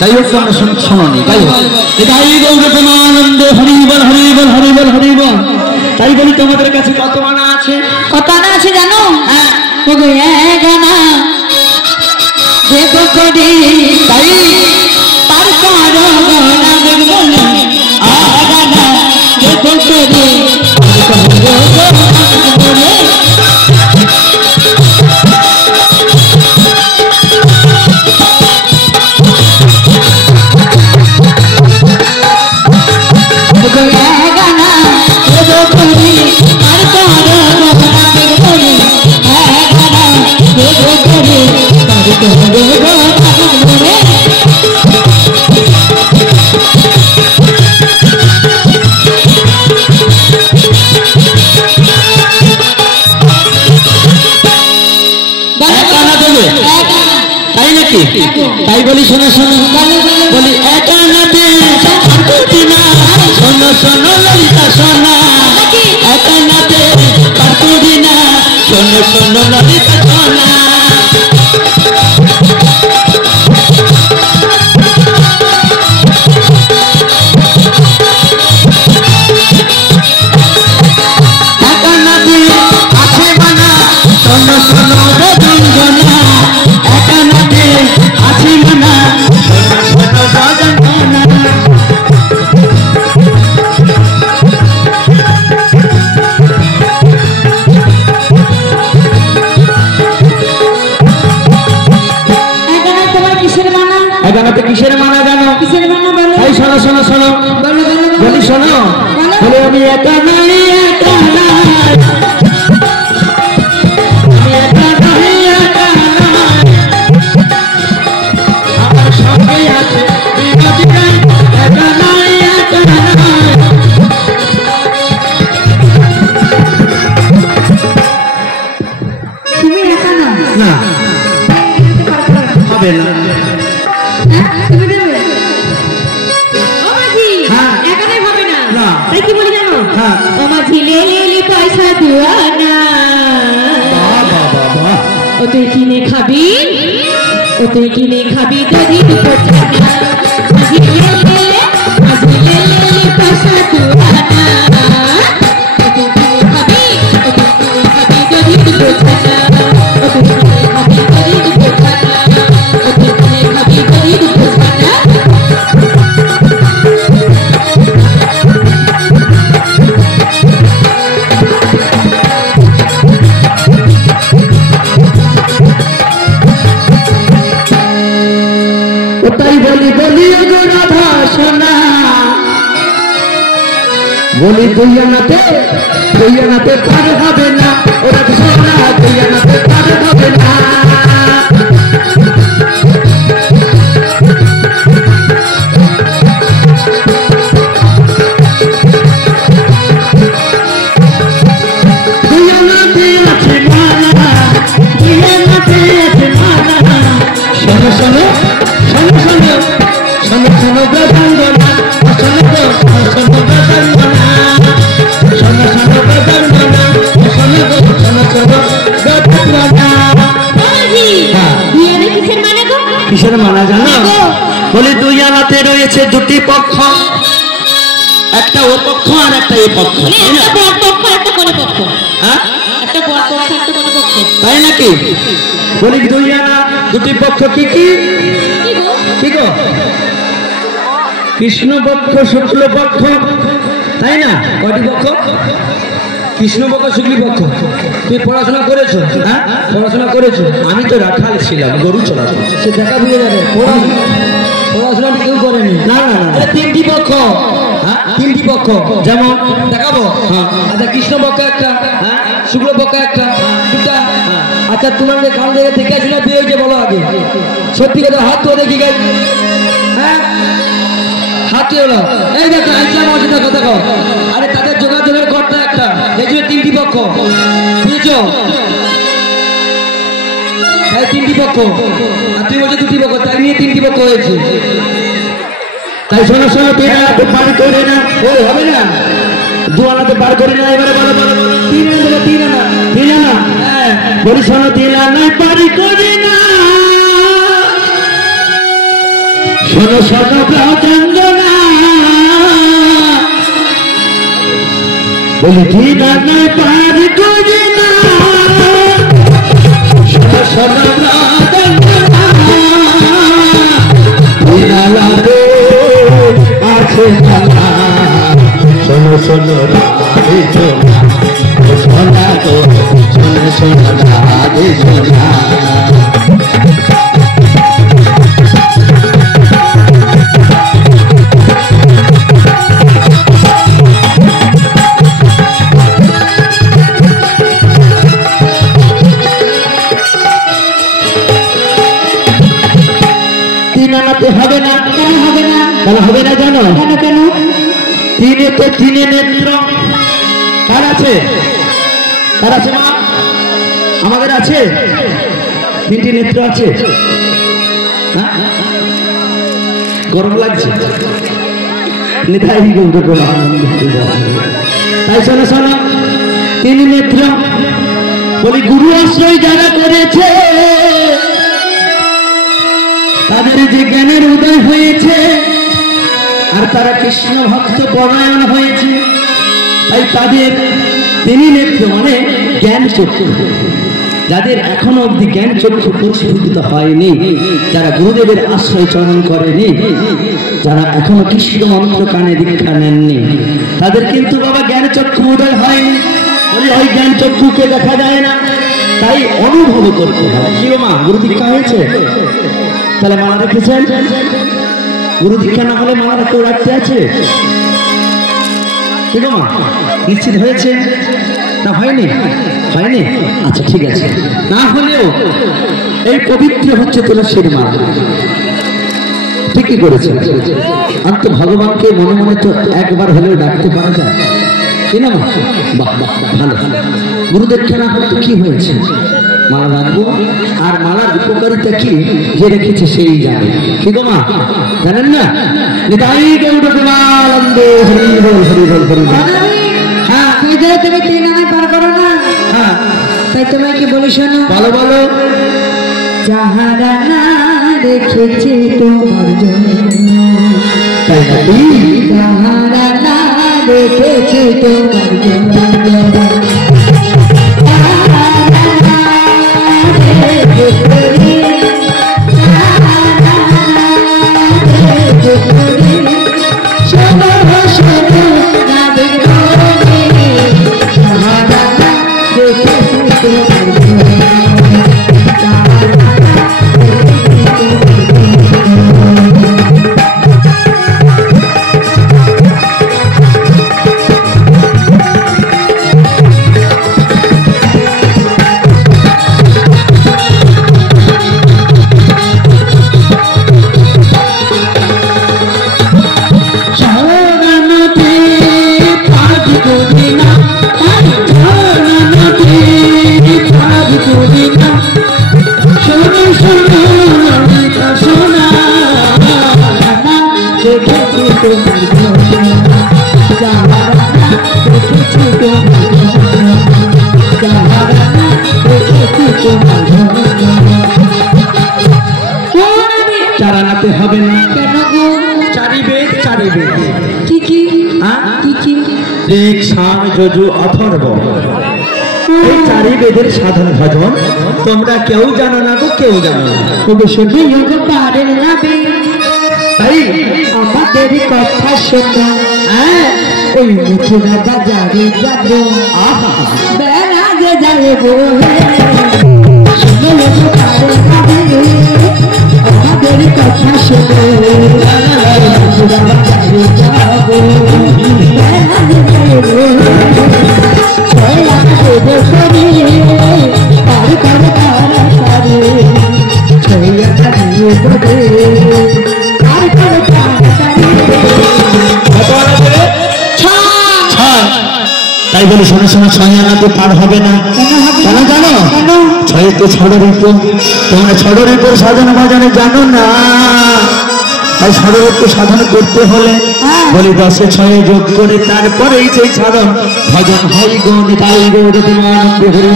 যাই হোক আমরা শোনি যাই হোক এটাই গৌরতমানন্দ হরিবল হরিবল হরিবল হরিবল। তাই বলি তোমাদের কাছে কত আনা আছে? কত আনা আছে জানো? হ্যাঁ এক আনা দেখো করি তাই তার কারো গলা বলি আগানা দেখো করি তাই বলি শোনো শোনো বলি এক আনাতে শোনো শোনো ললিতা সোনা এক আনাতে পাতুরি না শোনো শোনো ললিতা সোনা। এক আনাতে আছে মানা শোনো শোনো রঞ্জনা এক আনাতে আছে মানা শোনো শোনো রঞ্জনা। কিসের মানা জানো? কিসের মানা বলো? এই শোনো শোনো শোনো বলো বলি শোনো বলে আমি একা নাই একা নাই আমি একা নাই একা নাই আমার সঙ্গে আছে বিনোদী নাই একা নাই একা নাই। তুমি একা না না হবে না তুই কিনে খাবি ও তুই কিনে খাবি যদি বলি তুই আনাতে পার হবে না ওরা সোনা তুই আনাতে পার হবে না। তুই আনাতে আছে মানা তুই আনাতে আছে মানা শোনো শোনো শোনো শোনো শোনো শোনো বেদনা শোনো শোনো বেদনা কিসের মানা জানো? বলি দুই আনাতে রয়েছে দুটি পক্ষ একটা ও পক্ষ আর একটা এ পক্ষ তাই নাকি? বলি দুই আনা দুটি পক্ষ কি কি কি গো? কৃষ্ণ পক্ষ শুক্ল পক্ষ তাই না? কয়টি পক্ষ? কৃষ্ণ পক্ষ শুক্ল পক্ষ। তুই পড়াশোনা করেছো? হ্যাঁ পড়াশোনা করেছো? আমি তো রাখাল ছিলাম গরু চড়াতো সে দেখা বুঝে যাবে পড়াশোনা কেউ করেনি না না না তিনটি পক্ষ হ্যাঁ তিনটি পক্ষ যেমন দেখাবো হ্যাঁ আচ্ছা কৃষ্ণ পক্ষ একটা হ্যাঁ শুক্ল পক্ষ একটা দুটা আচ্ছা তোমার কাল থেকে দেখে আসি না বিয়ে হয়েছে বলো আগে সত্যি কথা হাত তো দেখি গাই হ্যাঁ হাত হলো এই দেখো আইসা মজা দেখো দেখো আরে তাদের যোগাযোগের কর্তা একটা এই যে তিনটি পক্ষ বুঝেছো এই তিনটি পক্ষ আর তুই বলছো দুটি পক্ষ তাই নিয়ে তিনটি পক্ষ হয়েছে তাই শোনো শোনো তুই আনাতে পার করে না ওই হবে না দু আনাতে পার করি না এবারে বলো বলো তিন আনা তিন আনা তিন আনা হ্যাঁ বলি শোনো তিন আনায় পারি করি না শোনো শোনো প্রচন্দনা বলি ঠিক আছে পার করি না শোনো শোনো প্রচন্দনা বিনালারে আছে জানা শোনো শোনো রাধে সোনা সোনা তো শোনো শোনো রাধে সোনা হবে না কেন হবে না কেন হবে না জানো কেন কেন তিনে তো তিনে নেত্র কার আছে মা আমাদের আছে তিনটি নেত্র আছে গরম লাগছে তাই শোনো শোনো তিন নেত্র বলি গুরু আশ্রয় যারা করেছে তাদের যে জ্ঞানের উদয় হয়েছে আর তারা কৃষ্ণ ভক্ত পরায়ণ হয়েছে তাই তাদের তিনি নেত্র মানে জ্ঞান চক্ষু যাদের এখনো অব্দি জ্ঞান চক্ষু প্রস্ফুটিত হয়নি যারা গুরুদেবের আশ্রয় চরণ করেনি যারা এখনো কৃষ্ণ মন্ত্র কানে দীক্ষা নেননি তাদের কিন্তু বাবা জ্ঞান চক্ষু উদয় হয়নি বলে ওই জ্ঞান চক্ষুকে দেখা যায় না তাই অনুভব করতে হয় কি মা গুরু দীক্ষা হয়েছে তাহলে মালা রেখেছেন গুরু দীক্ষা না হলে মালা কেউ রাখতে আছে ঠিক মা নিশ্চিত হয়েছে না হয়নি হয়নি আচ্ছা ঠিক আছে না হলেও এই পবিত্র হচ্ছে তুলসীর মালা ঠিকই করেছে আর তো ভগবানকে মনে মনে তো একবার হলেও ডাকতে পারা যায় কি না বাহ বাহ ভালো গুরু দীক্ষা না হলে তো কি হয়েছে মালা রাখবো আর মালার উপকারিতা কি যে রেখেছে সেই জানে কি গো মা জানেন না নিতাই গৌর প্রেমানন্দে হরি বল হরি বল হরি বল হ্যাঁ তুই যে তুমি তিন আনায় পার করো না হ্যাঁ তাই তোমাকে বলি শোনো বলো বলো যাহারা না রেখেছে তোমার জন্য তাই নাকি যাহারা না রেখেছে তোমার জন্য চারানাতে হবে না কেন গো চারি বেদ কি কি কি কি ঋক সাম যজু অথর্ব এই চারি বেদের সাধন ভজন তোমরা কেউ জানো না গো কেউ জানো না তবে শুধু যোগ পারেন না তাই আমাদের কথা শোনো ওই মিঠুরা বাজারে যাব বেড়া যে যাবে শুনো যোগ পারেন না আমাদের কথা শোনো মিঠুরা বাজারে যাব বেড়া যে যাবে ছয় লাখ দেব শরীরে পার কর তারা সারে ছয় লাখ দেব পার কর তারা সারে তাই বলে শোনো শোনো ছয় আনাতে পার হবে না কেন জানো ছয় তো ছড়ের উপর তোমরা ছড়ের উপর সাধন ভজনে জানো না তাই ছড়ের উপর সাধন করতে হলে বলি 10 6 যোগ করে তারপরেই সেই সাধন ভজন হয় গো নিতাই গৌর প্রেমানন্দে হরি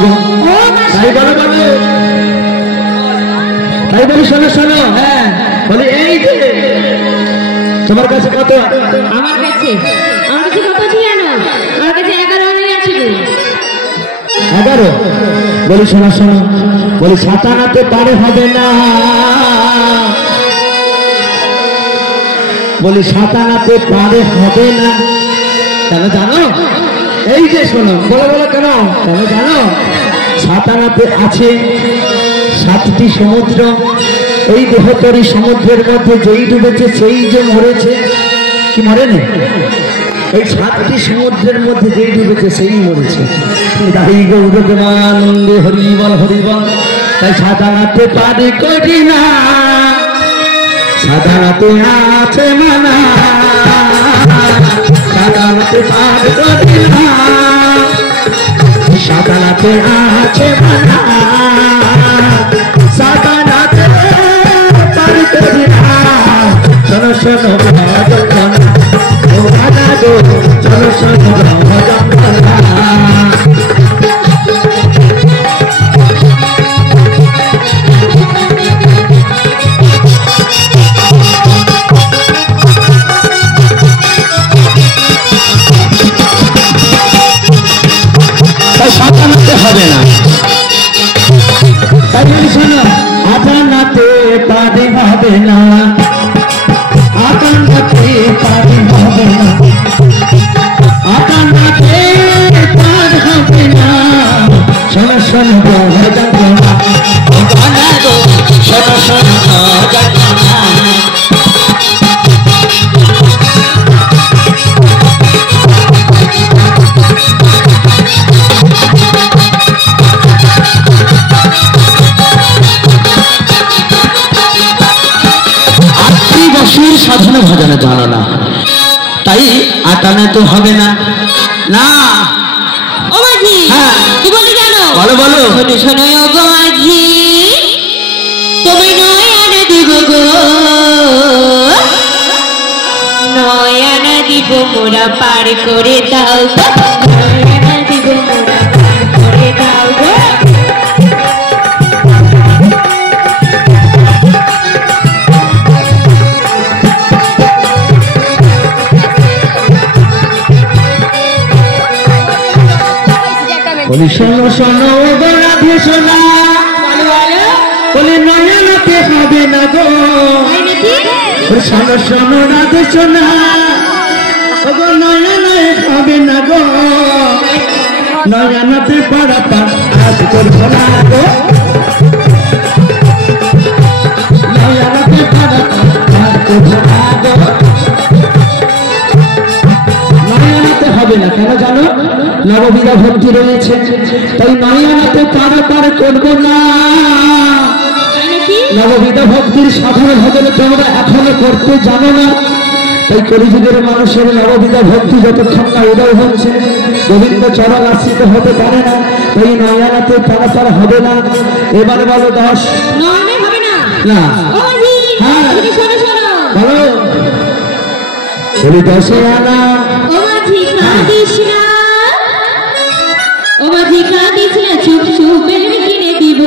বল তাই বলে শোনো শোনো বলি এই যে তোমার কাছে কত? আমার কাছে কত আছে জানো? আমার কাছে 11 আনাই আছে গো। 11? বলি শোনো শোনো, বলি 7 আনাতে পারে হবে না, বলি 7 আনাতে পারে হবে না। কেন জানো? এই যে শোনো, বলো বলো কেন? কেন জানো? 7 আনাতে আছে 7টি সমুদ্র। এই দেহতরী সমুদ্রের মধ্যে যেই ডুবেছে সেই যে মরেছে, কি মরেনি? এই 7টি সমুদ্রের মধ্যে যেই ডুবেছে সেই মরেছে। তাই গৌরবানন্দে হরিবল হরিবল। তাই 7 আনাতে পারে করি না, 7 আনাতে আছে মানা, 7 আনাতে পারে করি না, 7 আনাতে আছে মানা, 7 আনাতে পারে করি না। শোনো শোনো ভজন ও রাধা গো, শোনো শোনো ভজন রাধা। তাই 7 আনাতে হবে না। তাই শোনো, 8 আনাতে পারে হবে না, 8 আনাতে পারে হবে না, 8 আনাতে পারে হবে না। শোনো শোনো ভজন রাধা, শোনো শোনো ভজন রাধা। সাধনা ভজনে জানো না, তাই 8 আনা তো হবে না। না ও মাঝি, হ্যাঁ। কি বলি জানো? বলো বলো। শোনো শোনো গো মাঝি, তুমি 9 আনা দিব গো, 9 আনা দিব মোরা পার করে দাও গো, 9 আনা দিব মোরা পার করে দাও গো। বলি শোনো শোনো গো রাধে সোনা, বলি 9 আনাতে হবে না গো। বলি শোনো শোনো রাধে সোনা, ও গো 9 আনায় হবে না গো, 9 আনাতে পারা পার আজ করবো না গো, 9 আনাতে পারা পার আজ করবো না গো, 9 আনাতে হবে না। কেন জানো? নববিধা ভক্তি রয়েছে, তাই 9 আনাতে পারা পার করবো না। নববিধা ভক্তির সাধনা ভজন তোমরা এখনো করতে জানো না, তাই কলিযুগের মানুষের নববিধা ভক্তি যতক্ষণ না উদয় হচ্ছে গোবিন্দ চরণ আশ্রিত হতে পারে না, তাই 9 আনাতে পারা পার হবে না। এবার বলো 10। হবে না। না ও মাঝি, হ্যাঁ। তুমি শোনো শোনো। বলো। বলি 10 আনা। ও মাঝি কাঁদিস না, ও মাঝি কাঁদিস না, চুপ চুপ কিনে দিব,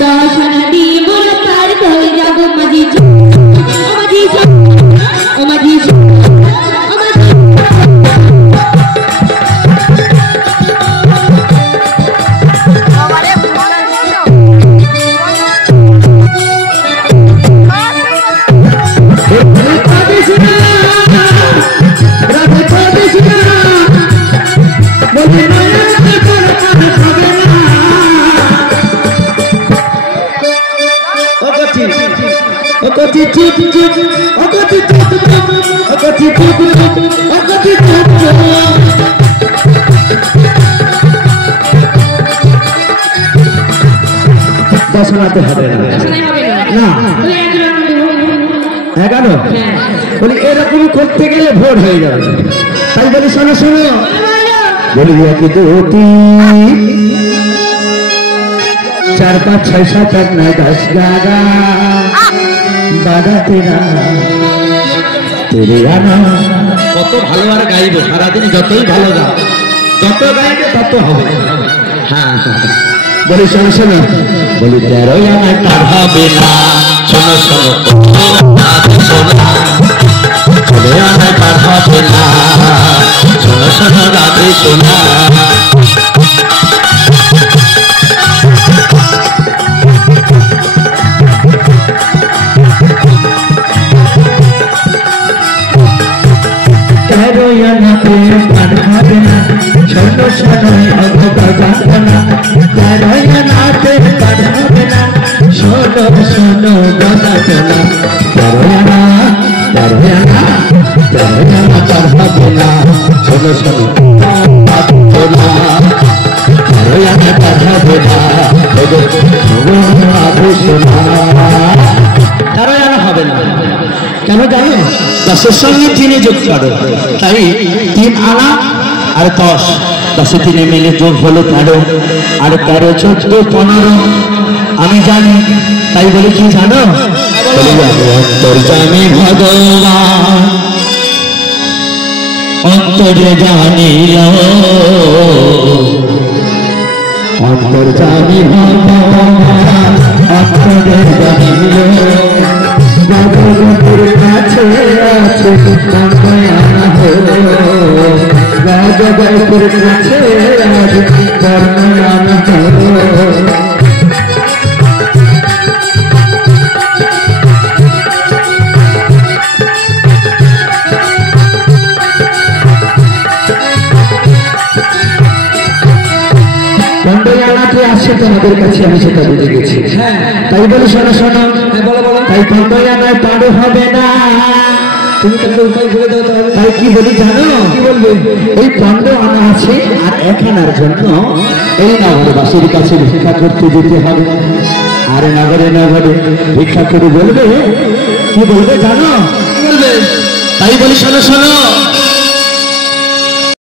10 আনা দিয়ে মোরা পার করে যাবো মাঝি। ও মাঝি, ও মাঝি, ও মাঝি। বসাতে হবে না। না 11? বলি এরকম করতে গেলে ভোর হয়ে যাবে, তাই বলি শোনো শোনো, বলি 1 2 3 4 5 6 7 8 9 10 11 12 13 তেরে আনা। কত ভালো আর গাইবো সারাদিন, যতই ভালো গাও, যত গাইবে তত হবে। হ্যাঁ বলি শোনো শোনো, বলি 13 আনা তার হবে না, শোনো শোনো সোনা তেরোয়ানাতে পার হবে না ছোট সোনায় অগবা বাঁধনা তেরোয়ানাতে পার হবে না ছোট সোনো বাঁধনা তেরোয়ানা তেরোয়ানা তেরোয়ানা পার হবে না ছোট সোনো বাঁধনা তেরোয়ানা পার হবে না আবু সোনা তেরোয়ানা হবে না কেন জানো? দশের সঙ্গে তিনে যোগ করো তাই 3 আনা আর 10 10 তিনে মিলে যোগ হলো 13 আর 13 14 15 আমি জানি তাই বলে কি জানো অন্তর্যামী ভগবান অন্তরে জানিল অন্তর্যামী ভগবান অন্তরে জানিল গাজগপুর কাছে আছে কর্ণয়ানা হলো গাজগপুর কাছে আছে কর্ণয়ানা হলো কর্ণয়ানাতে আসছে তোমাদের কাছে আমি সেটা বুঝে গেছি তাই বলে শোনো শোনো তাই কর্ণয়ানায় পারো হবে না তুমি তো উপায় বলে দাও তাহলে তাই কি বলি জানো কি বলবে এই 15 আনা আছে আর 1 আনার জন্য এই নগরবাসীর কাছে ভিক্ষা করতে যেতে হবে আর নগরে নগরে ভিক্ষা করে বলবে কি বলবে জানো কি বলবে তাই বলি শোনো শোনো